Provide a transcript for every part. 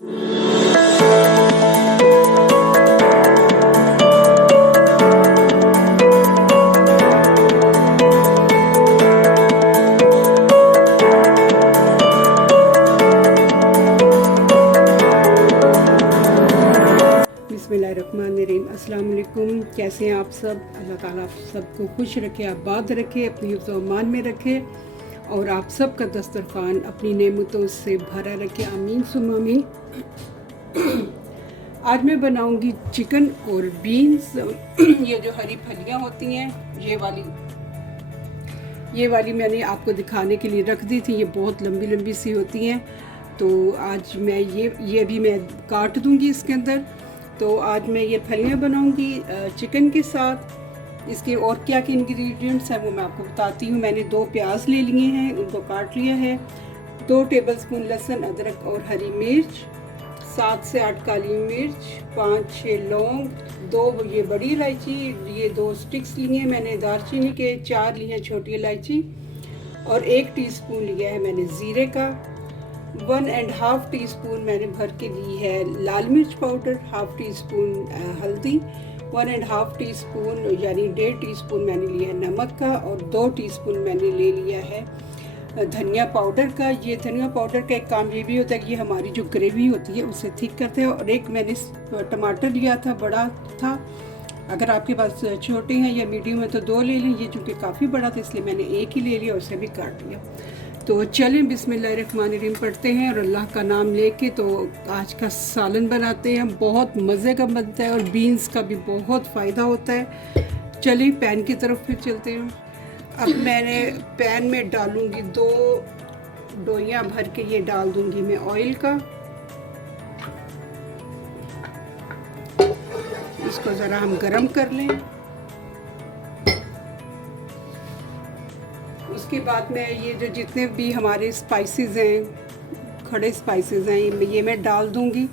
बिस्मिल्लाहिर्रहमानिर्रहीम। अस्सलाम वालेकुम। कैसे हैं आप सब? अल्लाह ताला आप सबको खुश रखे, आबाद रखे, अपनी हिफ्ज़ व अमान में रखे और आप सब का दस्तरखान अपनी नेमतों से भरा रखे। आमीन सुम्मा आमीन। आज मैं बनाऊंगी चिकन और बीन्स। ये जो हरी फलियां होती हैं, ये वाली मैंने आपको दिखाने के लिए रख दी थी। ये बहुत लंबी लंबी सी होती हैं, तो आज मैं ये भी मैं काट दूंगी इसके अंदर। तो आज मैं ये फलियां बनाऊंगी चिकन के साथ। इसके और क्या क्या इंग्रेडिएंट्स हैं वो मैं आपको बताती हूँ। मैंने 2 प्याज ले लिए हैं, उनको काट लिया है। 2 टेबलस्पून लहसुन, अदरक और हरी मिर्च, 7 से 8 काली मिर्च, 5-6 लौंग, 2 ये बड़ी इलायची, ये 2 स्टिक्स लिए हैं मैंने दालचीनी के, 4 लिए हैं छोटी इलायची और 1 टीस्पून लिया है मैंने ज़ीरे का। 1.5 टीस्पून मैंने भर के ली है लाल मिर्च पाउडर, 1/2 टीस्पून हल्दी, 1.5 टीस्पून यानी 1.5 टीस्पून मैंने लिया है नमक का और 2 टीस्पून मैंने ले लिया है धनिया पाउडर का। ये धनिया पाउडर का एक काम ये भी होता है कि ये हमारी जो ग्रेवी होती है उसे थिक करते हैं। और एक मैंने टमाटर लिया था, बड़ा था। अगर आपके पास छोटे हैं या मीडियम है तो 2 ले लें। ये चूँकि काफ़ी बड़ा था इसलिए मैंने 1 ही ले लिया, उसे भी काट लिया। तो चलें बिस्मिल्लाहिर्रहमानिर्रहीम पढ़ते हैं और अल्लाह का नाम लेके तो आज का सालन बनाते हैं। बहुत मज़े का बनता है और बीन्स का भी बहुत फ़ायदा होता है। चलिए पैन की तरफ फिर चलते हैं। अब मैंने पैन में डालूंगी 2 डोइयाँ भर के, ये डाल दूंगी मैं ऑयल का। इसको ज़रा हम गरम कर लें। उसके बाद में ये जो जितने भी हमारे स्पाइसेस हैं, खड़े स्पाइसेस हैं, ये मैं डाल दूंगी।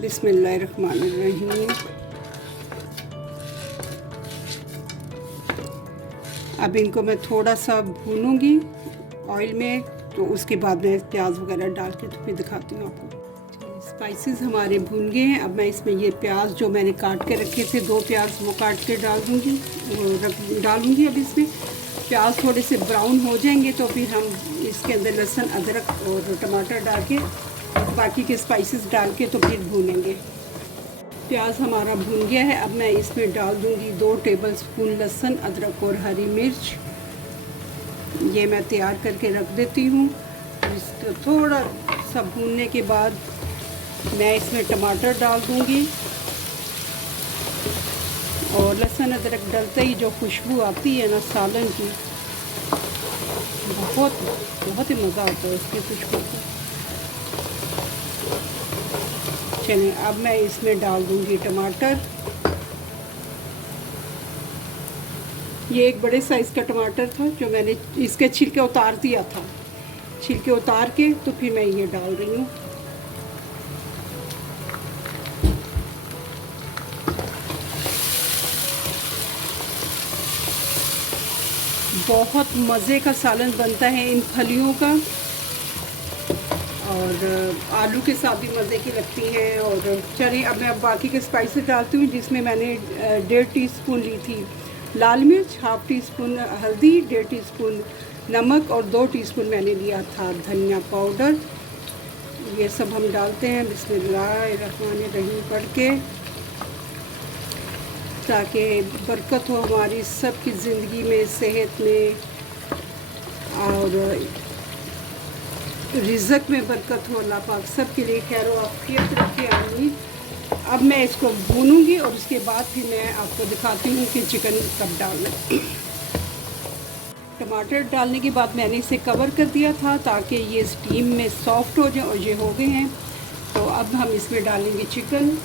बिस्मिल्लाहिर्रहमानिर्रहीम। अब इनको मैं थोड़ा सा भूनूंगी ऑयल में, तो उसके बाद मैं प्याज वगैरह डाल के तो फिर दिखाती हूँ आपको। स्पाइसेस हमारे भून गए हैं। अब मैं इसमें ये प्याज जो मैंने काट के रखे थे, 2 प्याज वो काट के डालूंगी। अब इसमें प्याज थोड़े से ब्राउन हो जाएंगे तो फिर हम इसके अंदर लहसुन, अदरक और टमाटर डाल के बाकी के स्पाइसेस डाल के तो फिर भूनेंगे। प्याज हमारा भून गया है। अब मैं इसमें डाल दूंगी 2 टेबलस्पून लहसुन, अदरक और हरी मिर्च। ये मैं तैयार करके रख देती हूँ। इसको थोड़ा सा भूनने के बाद मैं इसमें टमाटर डाल दूंगी और लहसुन अदरक डलते ही जो खुशबू आती है ना सालन की, बहुत ही मज़ा आता है इसकी खुशबू को। चलिए अब मैं इसमें डाल दूंगी टमाटर। ये एक बड़े साइज़ का टमाटर था जो मैंने इसके छिलके उतार दिया था। छिलके उतार के तो फिर मैं ये डाल रही हूँ। बहुत मज़े का सालन बनता है इन फलियों का, और आलू के साथ भी मज़े की लगती हैं। और चलिए अब मैं बाकी के स्पाइसेस डालती हूँ, जिसमें मैंने 1.5 टीस्पून ली थी लाल मिर्च, 1/2 टीस्पून हल्दी, 1.5 टीस्पून नमक और 2 टीस्पून मैंने लिया था धनिया पाउडर। ये सब हम डालते हैं बिस्मिल्लाहिर्रहमानिर्रहीम पढ़ के, ताकि बरकत हो हमारी सबकी ज़िंदगी में, सेहत में और रिज़्क़ में बरकत हो। अल्लाह पाक सब के लिए खैर आफियत रखे, आमीन। अब मैं इसको भूनूंगी और उसके बाद फिर मैं आपको दिखाती हूँ कि चिकन कब डालना। टमाटर डालने के बाद मैंने इसे कवर कर दिया था ताकि ये स्टीम में सॉफ्ट हो जाए, और ये हो गए हैं। तो अब हम इसमें डालेंगे चिकन।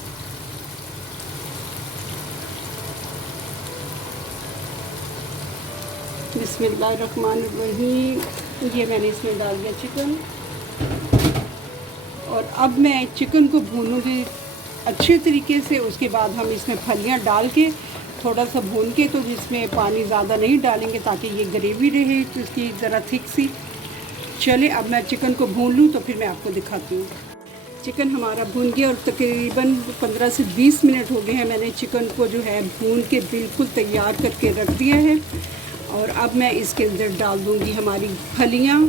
बिस्मिल्लाहिर्रहमानिर्रहीम। ये मैंने इसमें डाल दिया चिकन, और अब मैं चिकन को भूनूंगी अच्छे तरीके से। उसके बाद हम इसमें फलियां डाल के थोड़ा सा भून के, तो जिसमें पानी ज़्यादा नहीं डालेंगे ताकि ये ग्रेवी रहे तो इसकी ज़रा थिक सी। चले अब मैं चिकन को भून लूँ तो फिर मैं आपको दिखाती हूँ। चिकन हमारा भून गया और तकरीबन 15 से 20 मिनट हो गए हैं। मैंने चिकन को जो है भून के बिल्कुल तैयार करके रख दिया है। और अब मैं इसके अंदर डाल दूँगी हमारी फलियाँ,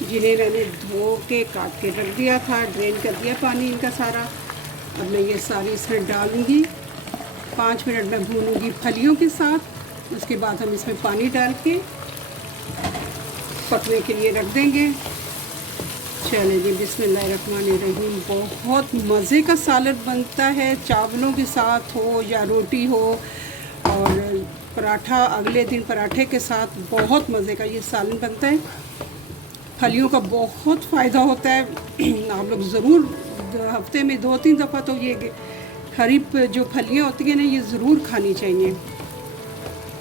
जिन्हें मैंने धो के काट के रख दिया था, ड्रेन कर दिया पानी इनका सारा। अब मैं ये सारी इसमें डालूँगी। 5 मिनट में भूनूँगी फलियों के साथ। उसके बाद हम इसमें पानी डाल के पकने के लिए रख देंगे। चलिए जी, बिस्मिल्लाहिर्रहमानिर्रहीम। बहुत मज़े का सालन बनता है, चावलों के साथ हो या रोटी हो, और पराठा, अगले दिन पराठे के साथ बहुत मज़े का ये सालन बनता है। फलियों का बहुत फ़ायदा होता है। आप लोग ज़रूर हफ्ते में 2-3 दफ़ा तो ये हरी जो फलियाँ होती हैं ना, ये ज़रूर खानी चाहिए।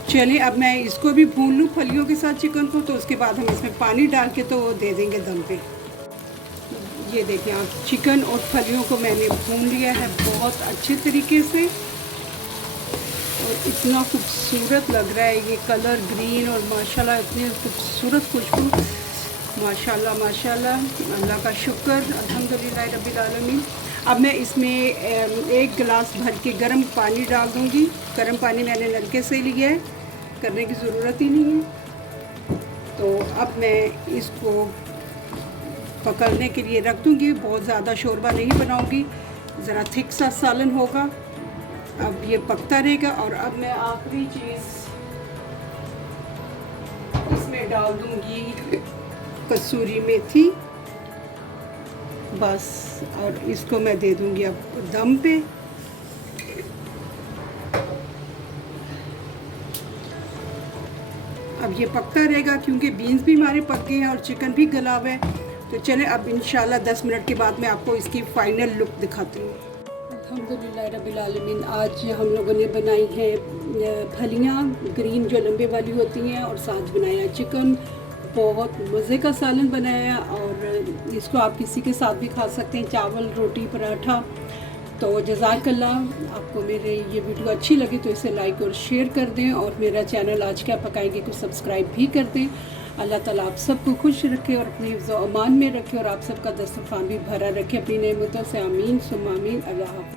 चलिए अब मैं इसको भी भून लूँ फलियों के साथ चिकन को, तो उसके बाद हम इसमें पानी डाल के तो दे देंगे दम पे। ये देखिए आप, चिकन और फलियों को मैंने भून लिया है बहुत अच्छे तरीके से, और इतना खूबसूरत लग रहा है ये कलर, ग्रीन, और माशाल्लाह इतनी खूबसूरत खुशबू। माशाल्लाह माशाल्लाह, अल्लाह का शुक्र, अल्हम्दुलिल्लाह रब्बिल आलमीन। अब मैं इसमें 1 गिलास भर के गर्म पानी डाल दूँगी। गर्म पानी मैंने नलके से लिया है, करने की ज़रूरत ही नहीं है। तो अब मैं इसको पकड़ने के लिए रख दूँगी। बहुत ज़्यादा शोरबा नहीं बनाऊँगी, ज़रा थिक सा सालन होगा। अब ये पकता रहेगा। और अब मैं आखिरी चीज़ इसमें डाल दूँगी कसूरी मेथी, बस। और इसको मैं दे दूँगी अब दम पे। अब ये पकता रहेगा क्योंकि बीन्स भी हमारे पक गए हैं और चिकन भी गला हुआ है। तो चलें अब इंशाल्लाह 10 मिनट के बाद मैं आपको इसकी फ़ाइनल लुक दिखाती हूँ। अल्हम्दुलिल्लाह रब्बिल आलमीन, आज हम लोगों ने बनाई है फलियाँ ग्रीन जो लंबे वाली होती हैं, और साथ बनाया चिकन। बहुत मज़े का सालन बनाया, और इसको आप किसी के साथ भी खा सकते हैं, चावल, रोटी, पराठा। तो जज़ाकल्लाह। आपको मेरे ये वीडियो अच्छी लगी तो इसे लाइक और शेयर कर दें, और मेरा चैनल आज क्या पकाएंगे को सब्सक्राइब भी कर दें। अल्लाह ताला आप सबको खुश रखे और अपने हिफ्ज़ व अमान में रखे, और आप सबका दस्तरखान भी भरा रखे अपनी नेमतों से। आमीन सुम्मा आमीन। अल्लाह हाफ़िज़।